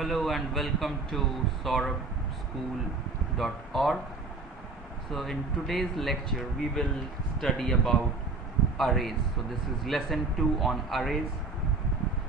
Hello and welcome to saurabhschool.org. So in today's lecture we will study about arrays. So this is lesson 2 on arrays.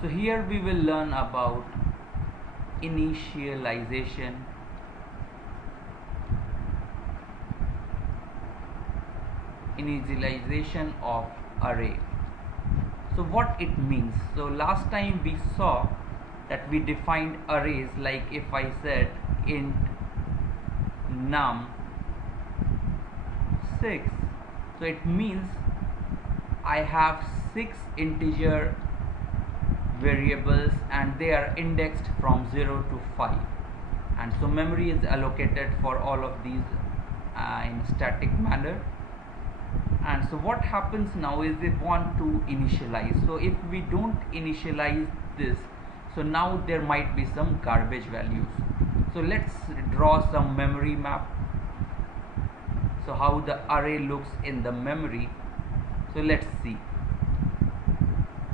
So here we will learn about initialization, of array. So what it means? So last time we saw that we defined arrays like if I said int num6, so it means I have 6 integer variables and they are indexed from 0 to 5, and so memory is allocated for all of these in static manner. And so what happens now is they want to initialize. So if we don't initialize this, so now there might be some garbage values. So let's draw some memory map. So how the array looks in the memory. So let's see.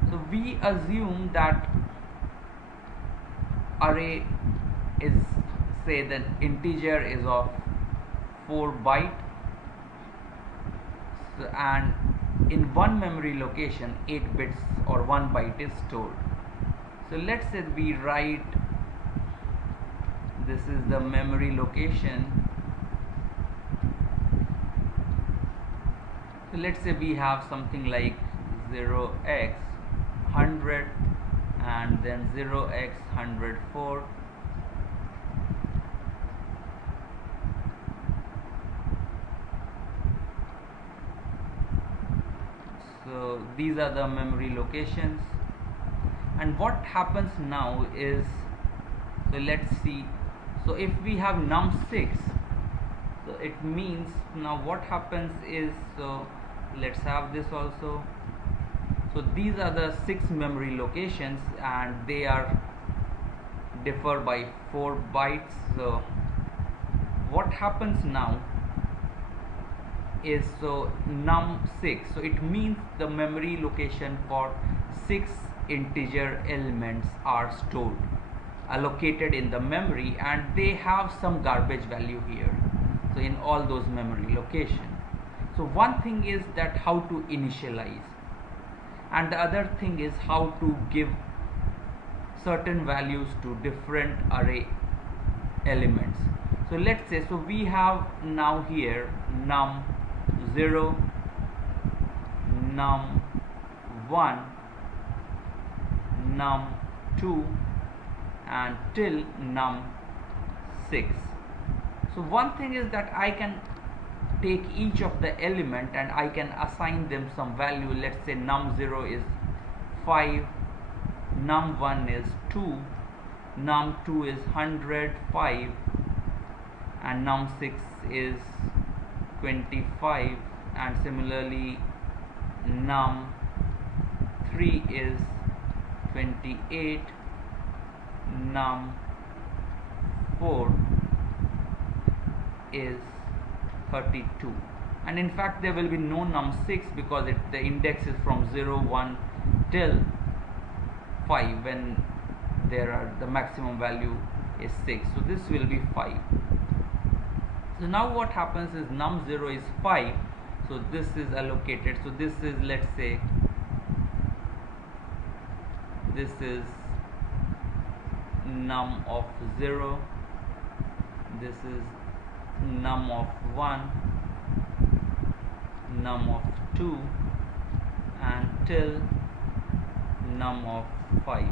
So we assume that array is, say, the integer is of 4 byte, and in one memory location 8 bits or 1 byte is stored. So let's say we write, this is the memory location. So let's say we have something like 0x100 and then 0x104. So these are the memory locations, and what happens now is, so let's see, so if we have num6, so it means now what happens is, so let's have this also. So these are the 6 memory locations and they are differ by 4 bytes. So what happens now is, so num6, so it means the memory location for 6 integer elements are stored, allocated in the memory, and they have some garbage value here, so in all those memory locations. So one thing is that how to initialize, and the other thing is how to give certain values to different array elements. So let's say, so we have now here num0, num1, num2 and till num6. So one thing is that I can take each of the element and I can assign them some value. Let's say num0 is 5, num1 is 2, num2 is 105 and num6 is 25, and similarly num3 is 28, num4 is 32, and in fact there will be no num6 because the index is from 0, 1 till 5, when the maximum value is 6, so this will be 5. So now what happens is num0 is 5, so this is allocated. So this is, let's say, this is num of 0, this is num of 1, num of 2 and till num of 5.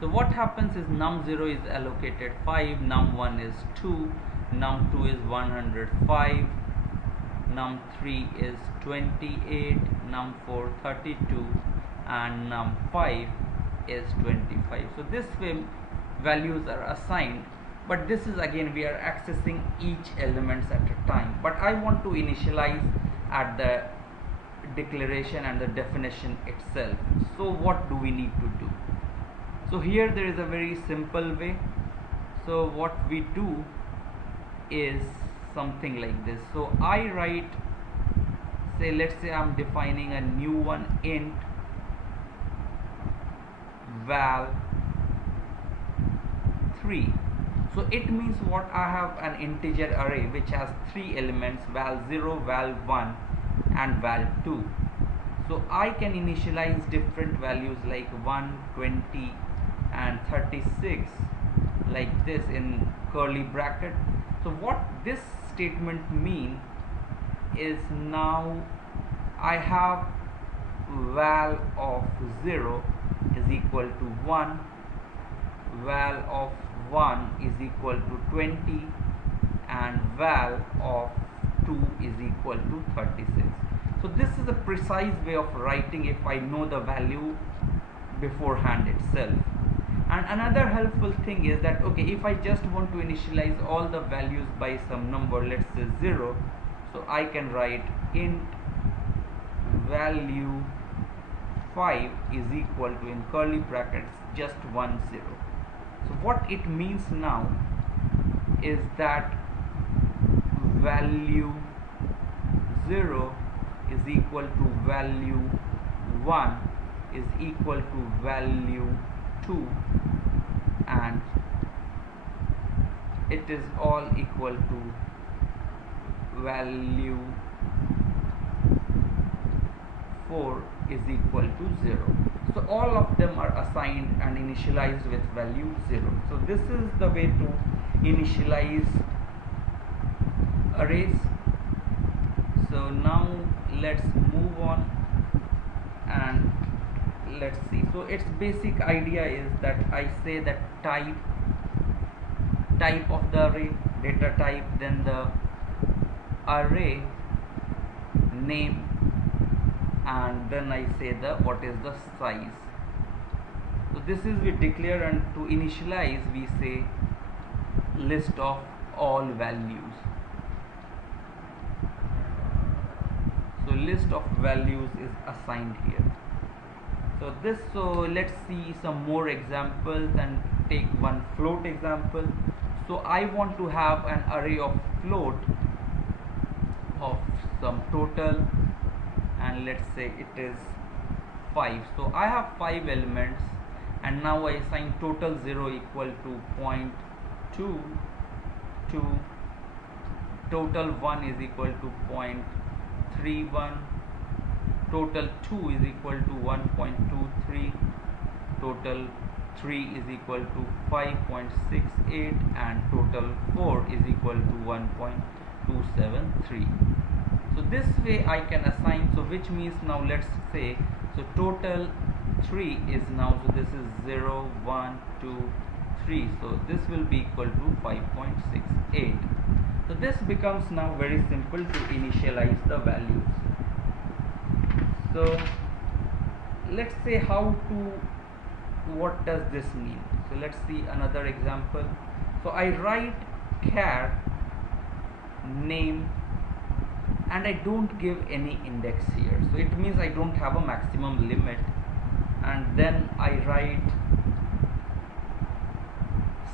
So what happens is num0 is allocated 5, num1 is 2, num2 is 105, num3 is 28, num4 32 and num5 is 25. So this way values are assigned, but this is, again, we are accessing each elements at a time, but I want to initialize at the declaration and the definition itself. So what do we need to do? So here there is a very simple way. So what we do is something like this. So I write, say, let's say I'm defining a new one, int val 3. So it means what, I have an integer array which has 3 elements, val 0, val 1 and val 2. So I can initialize different values like 1, 20 and 36 like this in curly bracket. So what this statement means is, now I have val of 0 is equal to 1, val of 1 is equal to 20 and val of 2 is equal to 36. So this is a precise way of writing if I know the value beforehand itself. And another helpful thing is that, okay, if I just want to initialize all the values by some number, let's say 0, so I can write int value 5 is equal to, in curly brackets, just 1 0. So what it means now is that value 0 is equal to value 1 is equal to value 2, and it is all equal to value 4 is equal to 0. So all of them are assigned and initialized with value 0. So this is the way to initialize arrays. So now let's move on and let's see. So its basic idea is that I say that type of the array, data type, then the array name, and then I say the what is the size. So this is we declare, and to initialize we say list of all values. So list of values is assigned here. So let's see some more examples and take one float example. So I want to have an array of float of some total, and let's say it is 5. So I have 5 elements, and now I assign total 0 equal to 0.22, total 1 is equal to 0.31, total 2 is equal to 1.23, total 3 is equal to 5.68, and total 4 is equal to 1.273. So this way I can assign, so which means now let's say, so total 3 is now, so this is 0, 1, 2, 3, so this will be equal to 5.68. So this becomes now very simple to initialize the values. So let's say what does this mean? So let's see another example. So I write char name, and I don't give any index here, so it means I don't have a maximum limit, and then I write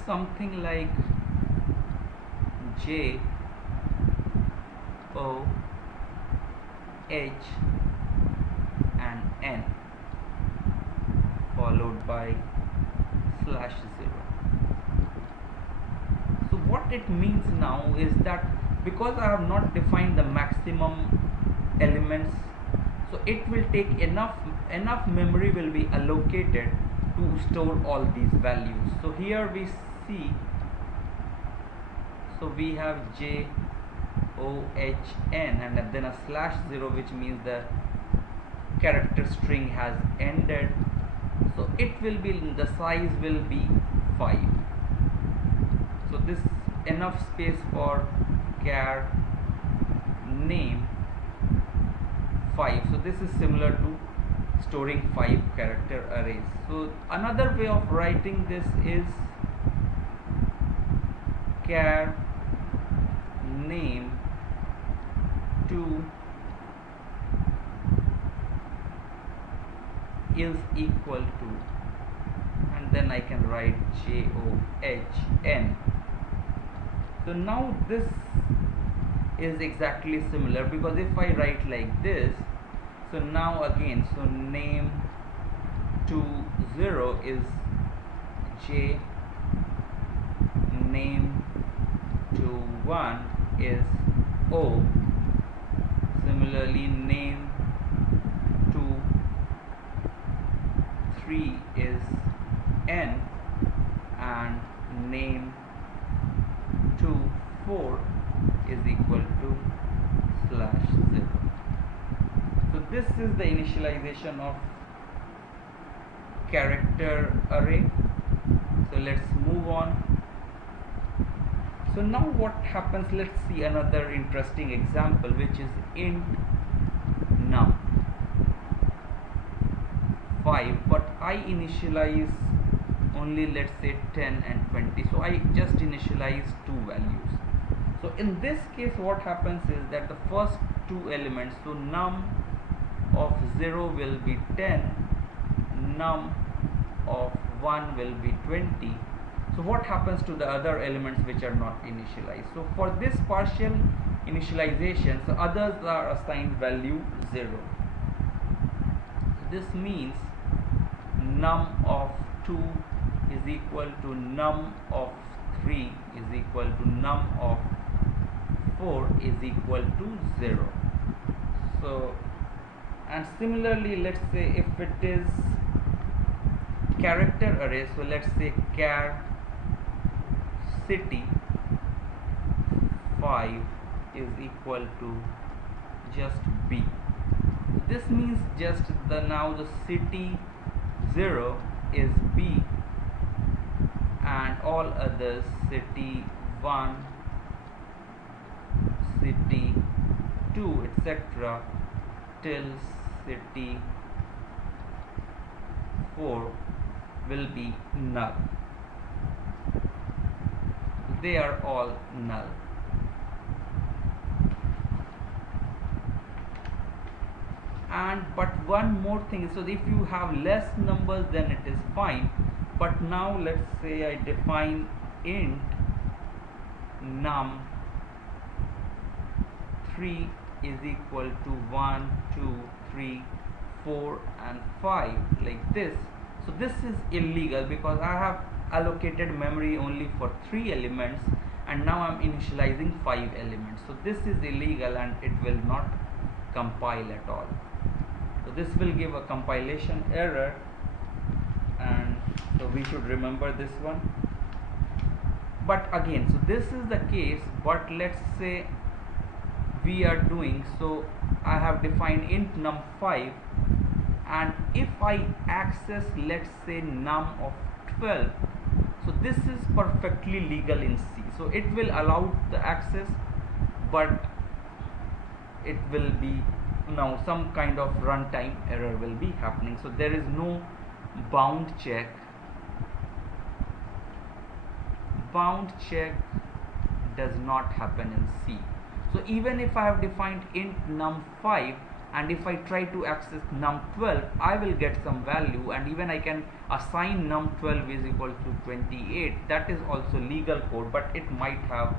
something like J O H and N followed by /0. So what it means now is that because I have not defined the maximum elements, so it will take enough memory will be allocated to store all these values. So here we see, so we have J O H N and then a /0, which means the character string has ended. So it will be, the size will be 5. So this enough space for char name 5. So this is similar to storing 5 character arrays. So another way of writing this is char name to is equal to, and then I can write JOHN. So now this is exactly similar, because if I write like this, so now again, so name to 0 is name to 1 is O. Similarly, name to 3 is N, and name to 4 is equal to /0. So this is the initialization of character array. So let's move on. So now what happens, let's see another interesting example, which is int num 5, but I initialize only, let's say, 10 and 20. So I just initialize two values. So in this case what happens is that the first two elements, so num of 0 will be 10, num of 1 will be 20. So what happens to the other elements which are not initialized? So for this partial initialization, so others are assigned value 0. This means num of 2 is equal to num of 3 is equal to num of 4 is equal to 0. So, and similarly, let's say if it is character array, so let's say char city 5 is equal to just B. This means just now the city 0 is B, and all others, city 1, city 2, etc. till city 4 will be null. They are all null. And but one more thing, so if you have less numbers then it is fine, but now let's say I define int num 3 is equal to 1, 2, 3, 4 and 5 like this. So this is illegal because I have allocated memory only for 3 elements and now I'm initializing 5 elements. So this is illegal and it will not compile at all. So this will give a compilation error, and so we should remember this one. But again, so this is the case, but let's say we are doing, so I have defined int num 5, and if I access, let's say, num of 12, so this is perfectly legal in C. So it will allow the access, but it will be now some kind of runtime error will be happening. So there is no bound check. Bound check does not happen in C. So even if I have defined int num 5 and if I try to access num 12, I will get some value, and even I can assign num 12 is equal to 28. That is also legal code, but it might have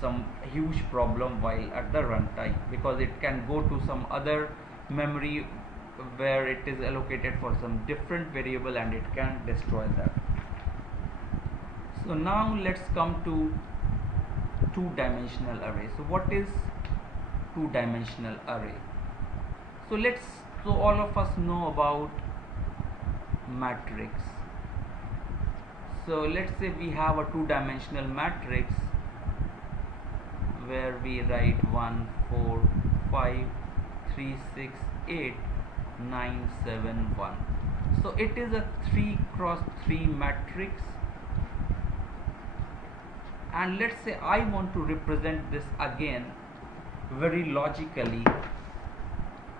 some huge problem while at the runtime, because it can go to some other memory where it is allocated for some different variable and it can destroy that. So now let's come to two-dimensional array. So what is two-dimensional array? So all of us know about matrix. So let's say we have a two-dimensional matrix where we write 1, 4, 5, 3, 6, 8, 9, 7, 1. So it is a 3 cross 3 matrix, and let's say I want to represent this again very logically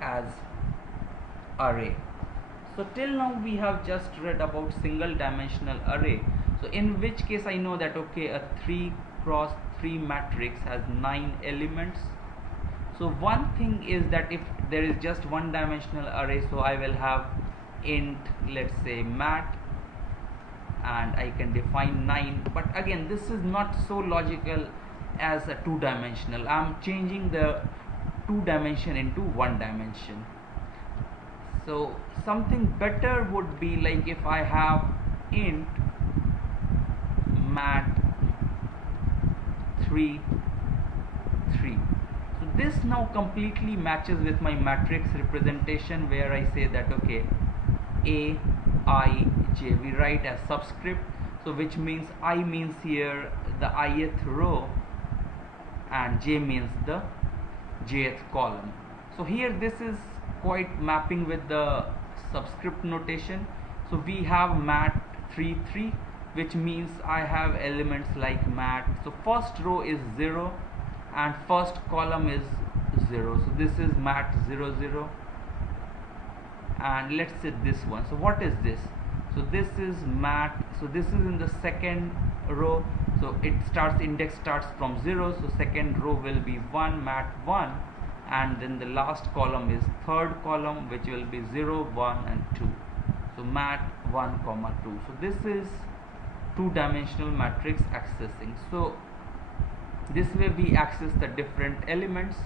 as array. So till now we have just read about single dimensional array, so in which case I know that okay, a 3 cross 3 matrix has 9 elements. So one thing is that if there is just one dimensional array, so I will have int, let's say, mat, and I can define 9. But again, this is not so logical as a two-dimensional. I'm changing the 2 dimension into 1 dimension. So something better would be like if I have int mat 3 3. So this now completely matches with my matrix representation, where I say that okay, A I J we write as subscript, so which means I means here the ith row and J means the jth column. So here this is quite mapping with the subscript notation. So we have mat 3 3, which means I have elements like mat. So first row is 0 and first column is 0. So this is mat 0 0. And let's say this one. So what is this? So this is mat. So this is in the second row. So it starts, index starts from 0. So second row will be 1, mat 1. And then the last column is third column, which will be 0, 1 and 2. So mat 1 comma 2. So this is two-dimensional matrix accessing. So this way we access the different elements.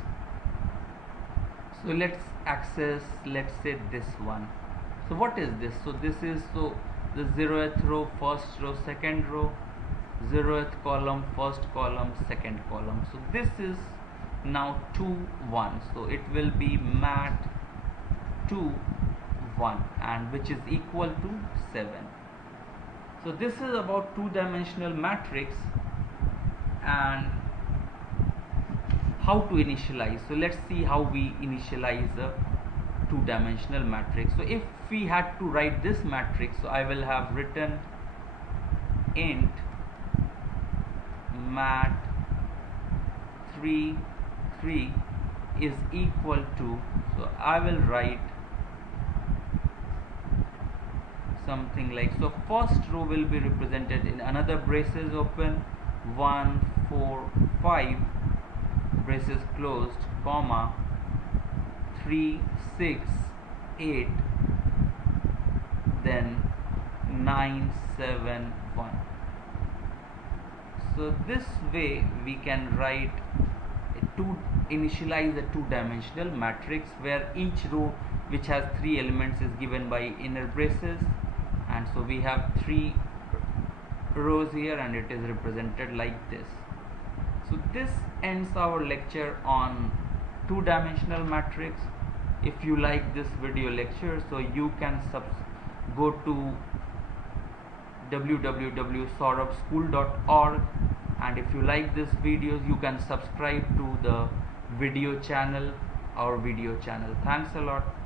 So let's access, let's say this one. So what is this? So this is, so the 0th row, first row, second row, 0th column, first column, second column. So this is now 2 1. So it will be mat 2 1, and which is equal to 7. So this is about two-dimensional matrix and how to initialize. So let's see how we initialize a two-dimensional matrix. So if we had to write this matrix, so I will have written int mat 3 3 is equal to, so I will write something like, so first row will be represented in another braces open 1 4 5 braces closed, comma 3 6 8, then 9 7 1. So this way we can write initialize a two-dimensional matrix where each row which has 3 elements is given by inner braces, and so we have 3 rows here and it is represented like this. So this ends our lecture on two-dimensional matrix. If you like this video lecture, so you can go to www.saurabhschool.org, and if you like this videos, you can subscribe to the video channel, our video channel. Thanks a lot.